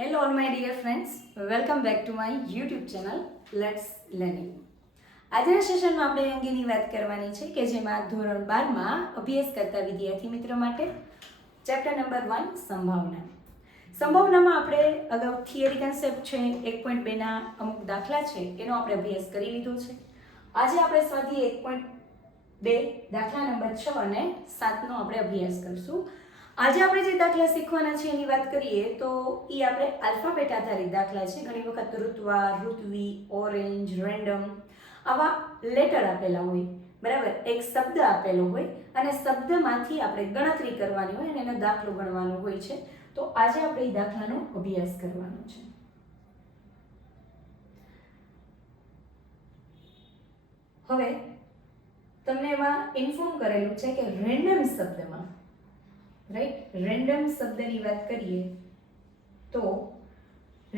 Hello all my dear friends, welcome back to my YouTube channel Let's Learning. આજના સેશનમાં આપણે અંગેની વાત કરવાની છે કે જેમાં ધોરણ 12માં અભ્યાસ કરતા વિદ્યાર્થી મિત્રો માટે ચેપ્ટર નંબર 1 સંભાવના. સંભાવનામાં આપણે અગાઉ થિયરી કન્સેપ્ટ છે 1.2ના અમુક દાખલા છે એનો આપણે અભ્યાસ કરી લીધો છે. આજે આપણે સ્વાધ્યાય 1.2 દાખલા નંબર 6 અને 7નો આપણે અભ્યાસ કરશું. આજે આપણે જે દાખલા શીખવાના છે એની વાત કરીએ તો એ આપણે આલ્ફાબેટ આધારિત દાખલા છે. ઘણી વખત ઋત્વા, ઋત્વી, ઓરેન્જ, રેન્ડમ આવા લેટર આપેલા હોય, બરાબર, એક શબ્દ આપેલો હોય અને શબ્દમાંથી આપણે ગણતરી કરવાની હોય અને એનો દાખલો ગણવાનો હોય છે. તો આજે આપણે એ દાખલાનો અભ્યાસ કરવાનો છે. હવે તમને એમાં ઇન્ફોર્મ કરેલું છે કે રેન્ડમ શબ્દમાં, રાઈટ, રેન્ડમ શબ્દની વાત કરીએ તો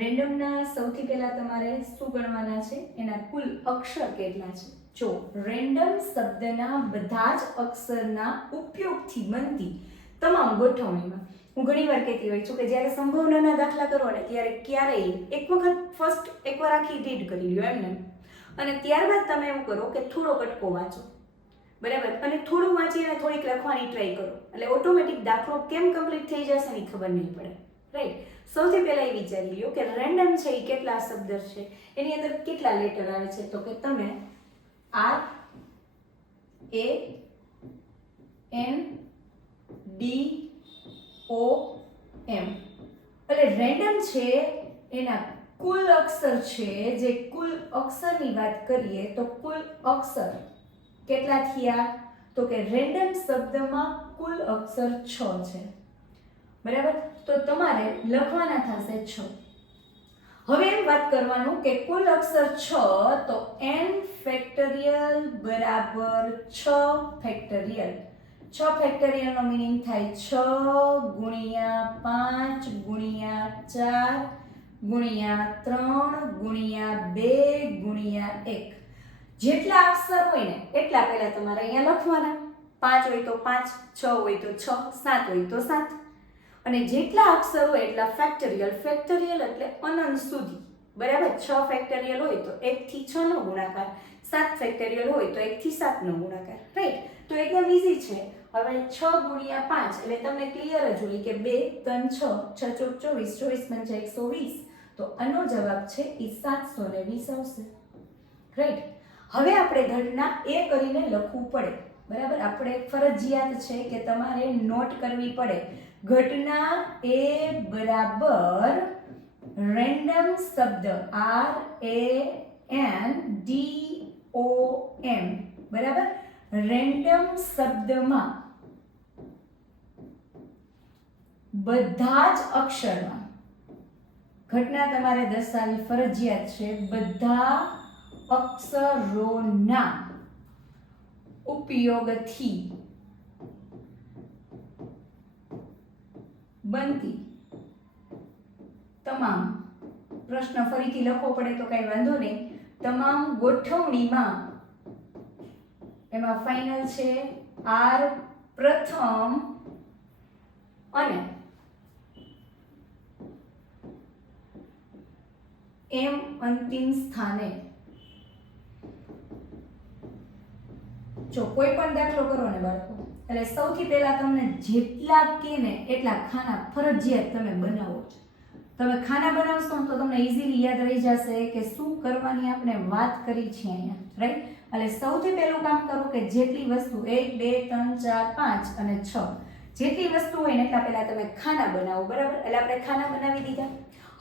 રેન્ડમના સૌથી પહેલા તમારે શું ગણવાના છે, એના કુલ અક્ષર કેટલા છે. જો રેન્ડમ શબ્દના બધા જ અક્ષરના ઉપયોગથી બનતી તમામ ગોઠવણીમાં, હું ઘણીવાર કહેતી હોઉં છું કે જ્યારે સંભાવનાના દાખલા કરો ને ત્યારે ક્યારેય એક વખત ફર્સ્ટ એકવાર આખી રીડ કરી લ્યો એમને, અને ત્યારબાદ તમે એવું કરો કે થોડો કટકો વાંચો, બરાબર, અને થોડું વાંચીને થોડીક લખવાની ટ્રાય કરો એટલે ઓટોમેટિક દાખલો કેમ કમ્પ્લીટ થઈ જશે ને ખબર નહીં પડે, રાઈટ. સૌથી પહેલા એ વિચારી લ્યો કે રેન્ડમ છે એ કેટલા શબ્દ છે, એની અંદર કેટલા લેટર આવે છે. તો કે તમે R A N D O M એટલે રેન્ડમ છે એના કુલ અક્ષર છે. જે કુલ અક્ષરની વાત કરીએ તો કુલ અક્ષર કેટલા થયા, તો કે રેન્ડમ શબ્દમાં કુલ અક્ષર 6 છે, બરાબર. તો તમારે લખવાના થશે 6. હવે એમ વાત કરવાનું કે કુલ અક્ષર 6 તો n ફેક્ટોરિયલ બરાબર 6 ફેક્ટોરિયલ. 6 ફેક્ટોરિયલનો મીનિંગ થાય 6 ગુણ્યા 5 ગુણ્યા 4 ગુણ્યા 3 ગુણ્યા 2 ગુણ્યા 1. જેટલા અક્ષર હોય ને એટલા પહેલા તમારે અહીંયા લખવાના. 5 હોય તો 5, 6 હોય તો 6, 7 હોય તો 7. અને જેટલા અક્ષર હોય એટલા ફેક્ટોરિયલ. ફેક્ટોરિયલ એટલે અનંત સુધી, બરાબર. 6 ફેક્ટોરિયલ હોય તો 1 થી 6 નો ગુણાકાર, 7 ફેક્ટોરિયલ હોય તો 1 થી 7 નો ગુણાકાર, રાઈટ. તો એકદમ ઈઝી છે. હવે 6 ગુણ્યા 5 એટલે તમને ક્લિયર જ હોય કે 2 3 6 6 ચોક 24, 24 પંચા 120. તો આનો જવાબ છે એ 720 આવશે, રાઈટ. હવે આપણે ઘટના એ કરીને લખવું પડે, બરાબર. આપણે ફરજિયાત છે કે તમારે નોટ કરવી પડે. ઘટના એ બરાબર રેન્ડમ શબ્દ RANDOM, બરાબર. રેન્ડમ શબ્દમાં બધા જ અક્ષરમાં ઘટના તમારે દર્શાવવી ફરજિયાત છે. બધા અક્ષરોના ઉપયોગથી બનતી તમામ, પ્રશ્ન ફરીથી લખવો પડે તો કઈ વાંધો નહીં, તમામ ગોઠવણીમાં, એમાં ફાઇનલ છે R પ્રથમ અને M અંતિમ સ્થાને. જો કોઈ પણ દાખલો કરો ને બાળકો, એટલે સૌથી પહેલા તમને જેટલા કે ને એટલા ખાના ફરજિયાત તમે બનાવો છો. તમે ખાના બનાવશો તો તમને ઇઝીલી યાદ રહી જશે કે શું કરવાની આપણે વાત કરી છે અહીંયા, રાઈટ. એટલે સૌથી પહેલું કામ કરો કે જેટલી વસ્તુ 1 2 3 4 5 અને 6 જેટલી વસ્તુ હોય ને એટલા પહેલા તમે ખાના બનાવો, બરાબર. એટલે આપણે ખાના બનાવી દીધા.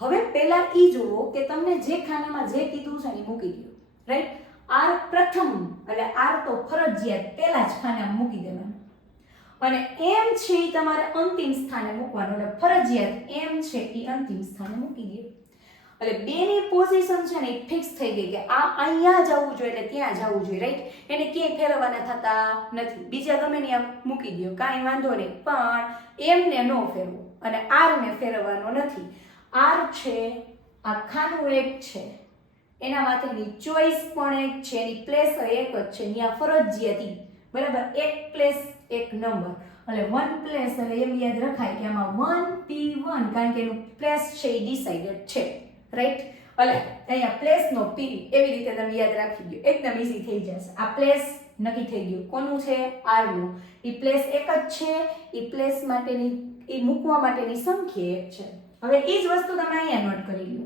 હવે પહેલા ઈ જુઓ કે તમને જે ખાનામાં જે કીધું છે ને મૂકી દો, રાઈટ. R પ્રથમ એટલે R તો ફરજિયાત પહેલા જ ખાના મૂકી દેવાનું, અને M છે એ તમારે અંતિમ સ્થાને મૂકવાનું, એટલે ફરજિયાત M છે એ અંતિમ સ્થાને મૂકી દે. એટલે બેની પોઝિશન છે ને એ ફિક્સ થઈ ગઈ કે આ અહીંયા જવું જોઈએ એટલે ત્યાં જવું જોઈએ, રાઈટ. એને ક્યાંય ફેરવવાના થતા નથી. બીજા ગમે ને મૂકી દો, કાંઈ વાંધો નહીં, પણ M ને ન ફેરવો અને R ને ફેરવવાનો નથી. R છે આ ખાનું એક છે, એના માટેની ચોઈસ પણ એક છે, એની પ્લેસ એક જ છે, ત્યાં ફરજિયાત, બરાબર, એક પ્લેસ એક નંબર. એટલે 1 પ્લેસ એટલે એમ યાદ રખાય કે આમાં 1p1 કારણ કે એનું પ્લેસ છે એ ડિસાઇડેડ છે, રાઈટ? એટલે અહીંયા પ્લેસનો p એવી રીતે તમે યાદ રાખી દો, એકદમ ઈઝી થઈ જશે. આ પ્લેસ નક્કી થઈ ગયું કોનું છે? r નું. એ પ્લેસ એક જ છે, એ પ્લેસ માટેની એ મૂકવા માટેની સંખ્યા એક છે. હવે એ જ વસ્તુ તમે અહીંયા નોટ કરી લો.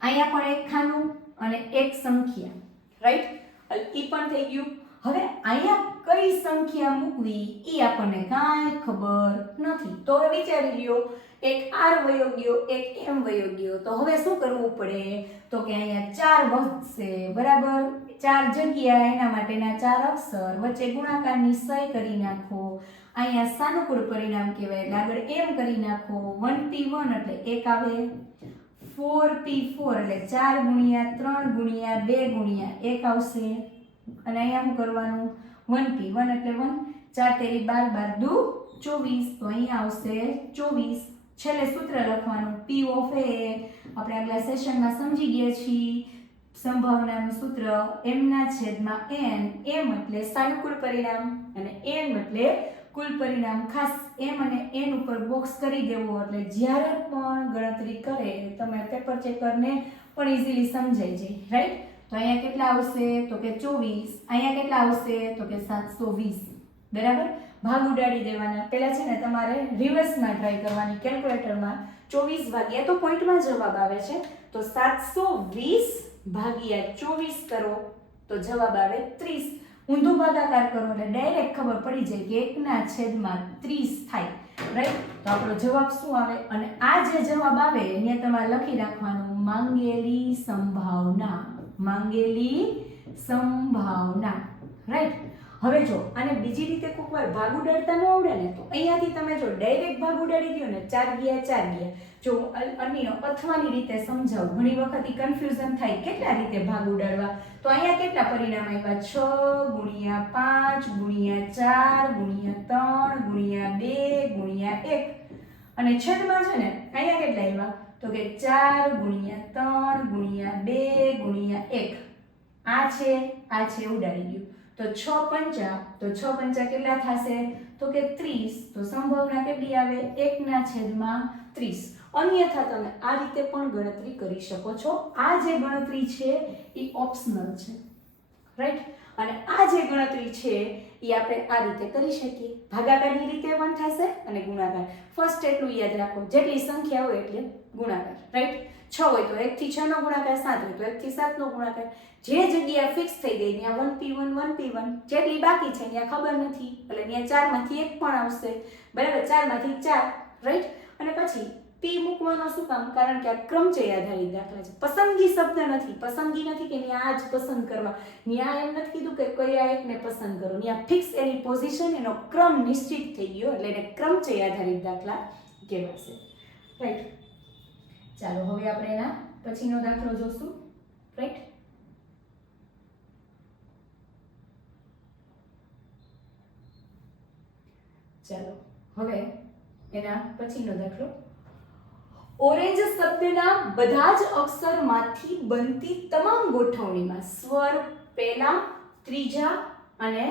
અહીંયા પણ એક ખાનું અને એક સંખ્યા, રાઈટ? એટલે એ પણ થઈ ગયું. હવે અહીંયા કઈ સંખ્યા મૂકવી એ આપણને કાંઈ ખબર નથી. તો હવે વિચારી લ્યો, એક r વયો ગયો, એક m વયો ગયો. તો હવે શું કરવું પડે? તો કે અહીંયા 4 વધશે, બરાબર? 4 જગ્યા, એના માટેના 4 અક્ષર, વચ્ચે ગુણાકારની સહી કરી નાખો. અહીંયા સાનુકૂળ પરિણામ કહેવાય એટલે આગળ m કરી નાખો. 1p1 એટલે 1 આવે, 4p4 એટલે 4 ગુણ્યા 3 ગુણ્યા 2 ગુણ્યા 1 આવશે. અને અહીંયા શું કરવાનું? 1p1 એટલે 1, 4 તેરી 12, 12 દુ 24, તો અહીંયા આવશે 24. છેલ્લે સૂત્ર લખવાનું p ઓફ a, આપણે આગલા સેશનમાં સમજી ગયા છીએ. સંભાવનાનું સૂત્ર m ના છેદમાં n, m એટલે સાનુકૂળ પરિણામ અને n એટલે કુલ પરિણામ. ખાસ m અને n ઉપર બોક્સ કરી દેવો એટલે જ્યારે પણ ગણતરી કરે તમે પેપર ચેકરને પણ ઇઝીલી સમજાઈ જાય, રાઈટ? તો અહીંયા કેટલા આવશે? તો કે 24. અહીંયા કેટલા આવશે? તો કે 720, બરાબર? ભાગ ઉડાડી દેવાના. પહેલા છે ને તમારે રિવર્સમાં ટ્રાય કરવાની કેલ્ક્યુલેટરમાં. 24 ભાગ્યા તો પોઈન્ટમાં જવાબ આવે છે, તો 720 ભાગ્યા 24 કરો તો જવાબ આવે 30. ઊંધું ભાગાકાર કરો એટલે ડાયરેક્ટ ખબર પડી જાય કે 1 ના છેદમાં 30 થાય, રાઈટ? તો આપણો જવાબ શું આવે? અને આ જે જવાબ આવે અહીંયા તમારે લખી રાખવાનું માંગેલી સંભાવના, માંગેલી સંભાવના, રાઈટ? હવે જો આને બીજી રીતે કોઈક વાર ભાગ ઉડાડતા ન આવડે ને તો અહીંયાથી તમે જો ડાયરેક્ટ ભાગ ઉડાડી દો ને, 4 ગયા 4 ગયા. જો અન્ય અથવાની રીતે સમજાવું, ઘણી વખત કન્ફ્યુઝન થાય કેટલા રીતે ભાગ ઉડાડવા. તો અહીંયા કેટલા પરિણામ આવ્યા? 6 ગુણ્યા 5 ગુણ્યા 4 ગુણ્યા 3 ગુણ્યા 2 ગુણ્યા 1 અને છેદમાં છે ને અહીંયા કેટલા આવ્યા? તો કે 4 ગુણ્યા 3 ગુણ્યા 2 ગુણ્યા 1. આ છે ઉડાડી ગયું. તો 6 પંચા, તો 6 પંચા કેટલા થશે? તો કે 30. તો સંભાવના કેટલી આવે? 1 ના છેદમાં 30. અન્યથા તમે આ રીતે પણ ગણતરી કરી શકો છો. આ જે ગણતરી છે એ ઓપ્શનલ છે, રાઈટ? અને આ જે ગણતરી છે એ આપણે આ રીતે કરી શકીએ. ભાગાકારની રીતે પણ થશે અને ગુણાકાર. ફર્સ્ટ એટલું યાદ રાખો, જેટલી સંખ્યા હોય એટલે ગુણાકાર, રાઈટ? 6 હોય તો 1 થી 6 નો ગુણાકાર, 7 હોય તો 1 થી 7 નો ગુણાકાર. જે જગ્યા ફિક્સ થઈ ગઈ ત્યાં 1p1 જેટલી બાકી છે ત્યાં ખબર નથી એટલે ત્યાં 4 માંથી 1 પણ આવશે, બરાબર? 4 માંથી 4, રાઈટ? અને પછી p મૂકવાનો શું કામ? કારણ કે આ ક્રમચય આધારિત દાખલા છે. પસંદગી શબ્દ નથી, પસંદગી નથી કે ત્યાં આ જ પસંદ કરવા. ત્યાં એમ નથી કીધું કે કયા એકને પસંદ કરો, ત્યાં ફિક્સ એની પોઝિશન, એનો ક્રમ નિશ્ચિત થઈ ગયો એટલે એને ક્રમચય આધારિત દાખલા કહેવાશે, રાઈટ? ચાલો હવે આપણે એના પછીનો દાખલો જોશું, રાઈટ? ચાલો હવે એના પછીનો દાખલો. ઓરેન્જ શબ્દના બધા જ અક્ષરમાંથી બનતી તમામ ગોઠવણીમાં સ્વર પહેલા, ત્રીજા અને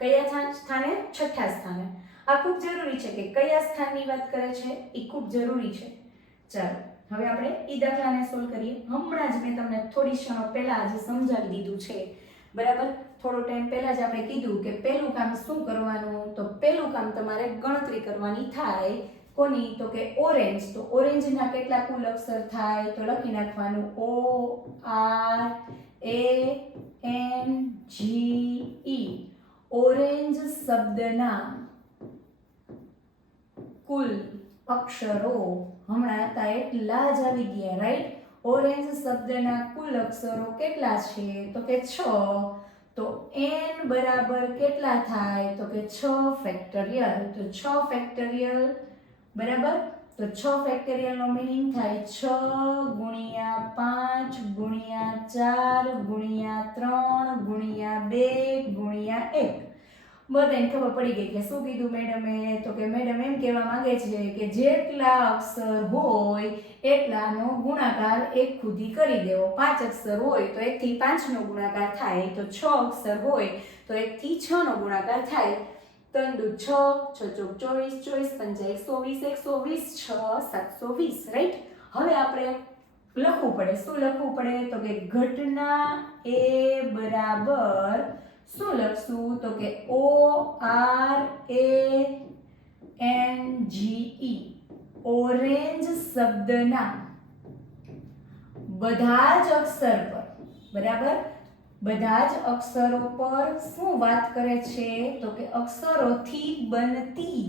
કયા સ્થાને? છઠ્ઠા સ્થાને. આ ખૂબ જરૂરી છે કે કયા સ્થાનની વાત કરે છે એ ખૂબ જરૂરી છે. ચાલો હવે આપણે એ દાખલાને સોલ્વ કરીએ. હમણાં જ મેં તમને થોડી ક્ષણો પહેલા જ સમજાવી દીધું છે, બરાબર? થોડો ટાઈમ પહેલા જ આપણે કીધું કે પહેલું કામ શું કરવાનું? તો પહેલું કામ તમારે ગણતરી કરવાની થાય. કોની? તો કે ઓરેન્જ. તો ઓરેન્જના કેટલા કુલ અક્ષર થાય? તો લખી નાખવાનું ORANGE. ઓરેન્જ શબ્દના કુલ અક્ષરો હમણાં હતા એટલા જ આવી ગયા, રાઈટ? ઓરેન્જ શબ્દના કુલ અક્ષરો કેટલા છે? તો કે 6. તો n બરાબર કેટલા થાય? તો કે 6 ફેક્ટોરિયલ. તો 6 ફેક્ટોરિયલ, બરાબર? તો 6 ફેક્ટોરિયલ નો મીનિંગ થાય 6 ગુણ્યા 5 ગુણ્યા 4 ગુણ્યા 3 ગુણ્યા 2 ગુણ્યા 1. બધાને ખબર પડી ગઈ કે શું કીધું મેડમે? તો કે મેડમ એમ કહેવા માંગે છે કે જેટલા અક્ષર હોય એટલાનો ગુણાકાર 1 સુધી કરી દેવો. 5 અક્ષર હોય તો 1 થી 5 નો ગુણાકાર થાય, તો 6 અક્ષર હોય તો 1 થી 6 નો ગુણાકાર થાય. 3 દુ 6, 6 ચોક 24, 24 120, 6 720, રાઈટ. હવે આપણે લખવું પડે. શું લખવું પડે? તો કે ઘટના એ બરાબર શું લખશું? તો કે ORANGE, ઓરેન્જ શબ્દના બધા જ અક્ષર પર, બરાબર, બધા જ અક્ષરો પર શું વાત કરે છે? તો કે અક્ષરોથી બનતી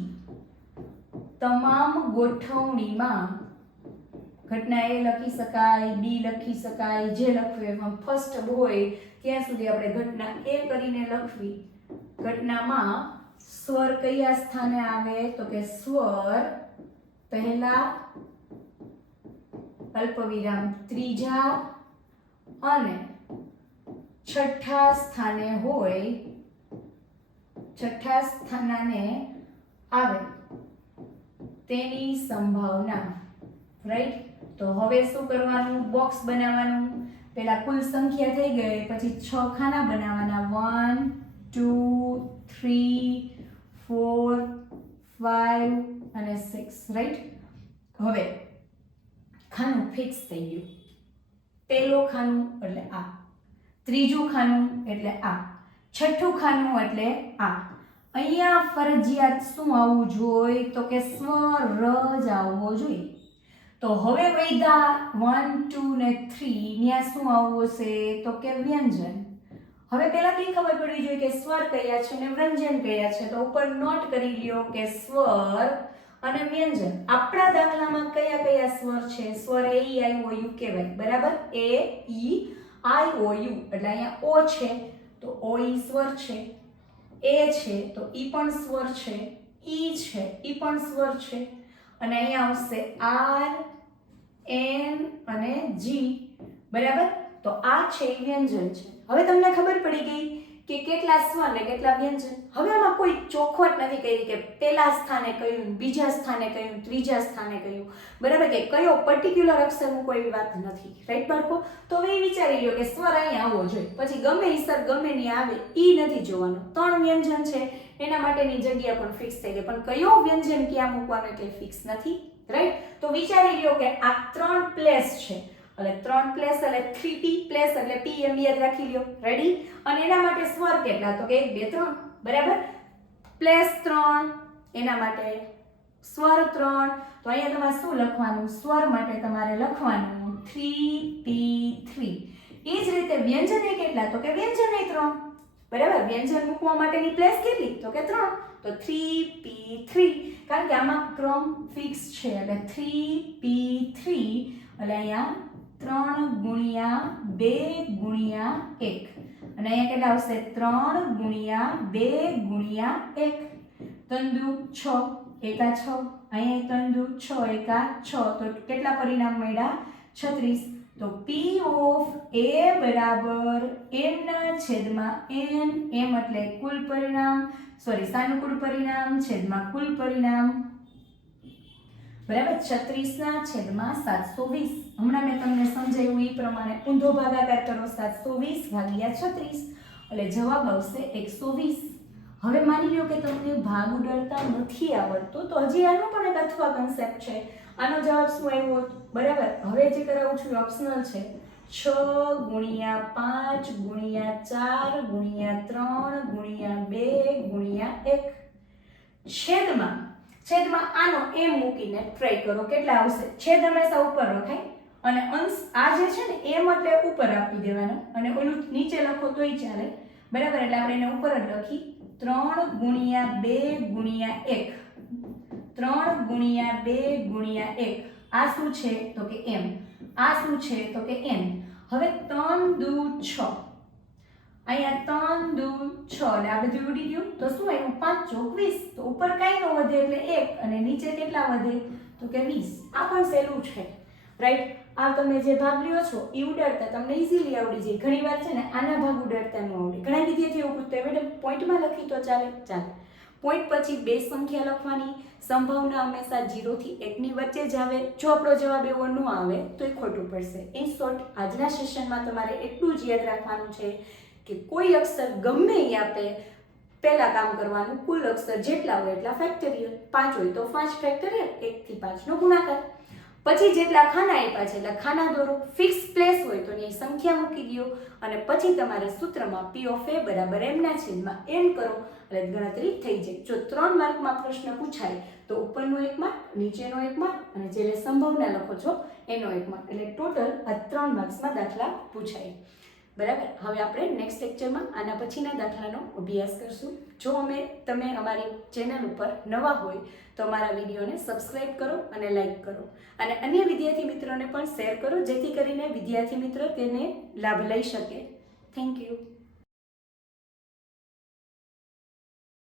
તમામ ગોઠવણીમાં ઘટના એ લખી શકાય, બી લખી શકાય, જે લખવું એમાં ફર્સ્ટ હોય ત્યાં સુધી આપણે ઘટના એ કરીને લખવી. ઘટનામાં સ્વર કયા સ્થાને આવે? તો કે સ્વર પહેલા, અલ્પવિરામ ત્રીજા અને છઠ્ઠા સ્થાને હોય, છઠ્ઠા સ્થાને આવે તેની સંભાવના, રાઈટ. તો હવે શું કરવાનું? બોક્સ બનાવવાનું. પહેલા કુલ સંખ્યા થઈ ગઈ, પછી 6 ખાના બનાવવાના. 1 2 3 4 5 અને 6, રાઈટ. હવે ખાનું ફિક્સ થઈ ગયું. પહેલું ખાનું એટલે આ, ત્રીજું ખાનું એટલે આ, છઠ્ઠું ખાનું એટલે આ. અહીંયા ફરજિયાત શું આવવું જોઈએ? તો કે સ્વર જ આવવો જોઈએ. તો હવે વૈધા 1 2 ને 3, ત્યાં શું આવવું હશે? તો કે વ્યંજન. હવે પહેલા તો ખબર પડવી જોઈએ કે સ્વર કયા છે ને વ્યંજન કયા છે. તો ઉપર નોટ કરી લ્યો કે સ્વર અને વ્યંજન. આપણા દાખલામાં કયા કયા સ્વર છે? સ્વર એ ઈ આઈ ઓ યુ કહેવાય, બરાબર. એ ઈ આઈ ઓ યુ એટલે અહીંયા ઓ છે તો ઓ ઈ સ્વર છે, એ છે તો ઈ પણ સ્વર છે, ઈ છે ઈ પણ સ્વર છે, અને અહીંયા આવશે આર, એન અને જી, બરાબર. તો આ છે વ્યંજન છે. હવે તમને ખબર પડી ગઈ કે કેટલા સ્વર ને કેટલા વ્યંજન. હવે આમાં કોઈ ચોખવટ નથી કરી કે પહેલા સ્થાને કયું, બીજા સ્થાને કયું, ત્રીજા સ્થાને કયું, બરાબર, કે કયો પર્ટિક્યુલર અક્ષર મૂકો એવી વાત નથી, રાઈટ બાળકો. તો હવે વિચારી લ્યો કે સ્વર અહીંયા આવવો જોઈએ, પછી ગમે ઈ સર ગમે ની આવે ઈ નથી જોવાનું. 3 વ્યંજન છે એના માટેની જગ્યા પણ ફિક્સ થઈ ગઈ, પણ કયો વ્યંજન ક્યાં મૂકવાનું એટલે ફિક્સ નથી, રાઈટ. તો વિચારી લ્યો કે આ 3 પ્લેસ છે, એટલે 3 પ્લેસ એટલે 3p પ્લેસ એટલે p એમ યાદ રાખી લ્યો, રેડી. અને એના માટે સ્વર કેટલા? તો કે 1 2 3, બરાબર. પ્લેસ 3 એના માટે સ્વર 3. તો અહીંયા તમારે શું લખવાનું? સ્વર માટે તમારે લખવાનું 3p3. એ જ રીતે વ્યંજન એ કેટલા? તો કે વ્યંજન એ 3, બરાબર. વ્યંજન મૂકવા માટેની પ્લેસ કેટલી? તો કે 3, તો 3p3. કારણ કે આમાં ક્રમ ફિક્સ છે એટલે 3p3 એટલે અહીંયા 3 ગુણ્યા 2 ગુણ્યા 1, અને અહીંયા કેટલા આવશે? 3 ગુણ્યા 2 ગુણ્યા 1. 3 દુ 6, એકા 6, અહીંયા 3 દુ 6, એકા 6, તો કેટલા પરિણામ મળ્યા? 36. તો p ઓફ a બરાબર m ના છેદમાં n, m એટલે કુલ પરિણામ, સોરી સાનુકૂળ પરિણામ છેદમાં કુલ પરિણામ, બરાબર. 36 ના છેદમાં 720. હમણાં મેં તમને સમજાવ્યું એ પ્રમાણે ઊંધો ભાગાકાર કરો, 720 ભાગ્યા 36 એટલે જવાબ આવશે 120. હવે માની લો કે તમને ભાગ ઉડાડતા નથી આવડતું, તો હજી આનો પણ એક અથવા કન્સેપ્ટ છે. આનો જવાબ શું આવ્યો? બરાબર. હવે જે કરાવું છું ઓપ્શનલ છે. 6 ગુણ્યા 5 ગુણ્યા 4 ગુણ્યા 3 ગુણ્યા 2 ગુણ્યા 1 છેદમાં આનો એમ મૂકીને ટ્રાય કરો કેટલા આવશે. છેદ હંમેશા ઉપર રખાય અને અંશ આ જે છે ને એમ એટલે ઉપર આપી દેવાનો, અને ઓલું નીચે લખો તોય ચાલે, બરાબર. એટલે આપણે એને ઉપર જ લખી 3 ગુણ્યા 2 ગુણ્યા 1, 3 ગુણ્યા 2 ગુણ્યા 1. આ શું છે? તો કે m. આ શું છે? તો કે n. હવે 3 દુ 6, અહીંયા 3 દુ 6 એટલે આ બધું ઉડી ગયું, તો શું આવ્યું? 5 ચોક 20. તો ઉપર કાંઈ ન વધે એટલે 1, અને નીચે કેટલા વધે? તો કે 20. આ પણ સહેલું છે, રાઈટ. આ તમે જે ભાગ લ્યો છો એ ઉડાડતા તમને ઇઝીલી આવડી જાય. ઘણી વાર છે ને આના ભાગ ઉડાડતા ન આવડે. ઘણા વિદ્યાર્થીઓ એવું પૂછતા મેડમ પોઈન્ટમાં લખી તો ચાલે? પોઈન્ટ પછી 2 સંખ્યા લખવાની, સંભાવના હંમેશા 0 થી 1 ની વચ્ચે જ આવે. જો આપણો જવાબ એવો ન આવે તો એ ખોટું પડશે. ઇન શોર્ટ આજના સેશનમાં તમારે એટલું જ યાદ રાખવાનું છે કે કોઈ અક્ષર ગમે એ આપે, પહેલાં કામ કરવાનું, કુલ અક્ષર જેટલા હોય એટલા ફેક્ટોરિયલ, 5 હોય તો 5 ફેક્ટોરિયલ, 1 થી 5 નો ગુણાકાર. પછી જેટલા ખાના આપ્યા છે એટલા ખાના દોરો, ફિક્સ પ્લેસ હોય તો એની સંખ્યા મૂકી દો અને પછી તમારે સૂત્રમાં P ઓફ A બરાબર M ના છેદમાં N કરો એટલે ગણતરી થઈ જાય. જો 3 માર્કમાં પ્રશ્ન પૂછાય તો ઉપરનો 1 માર્ક, નીચેનો 1 માર્ક અને જે સંભાવના લખો છો એનો 1 માર્ક, એટલે ટોટલ આ 3 માર્ક્સમાં દાખલા પૂછાય. બરાબર. હવે આપણે નેક્સ્ટ લેક્ચરમાં આના પછીના દાખલાનો અભ્યાસ કરશું. જો તમે અમારી ચેનલ ઉપર નવા હોય તો અમારા વિડીયોને સબસ્ક્રાઇબ કરો અને લાઈક કરો અને અન્ય વિદ્યાર્થી મિત્રોને પણ શેર કરો જેથી કરીને વિદ્યાર્થી મિત્રો તેને લાભ લઈ શકે. Thank you.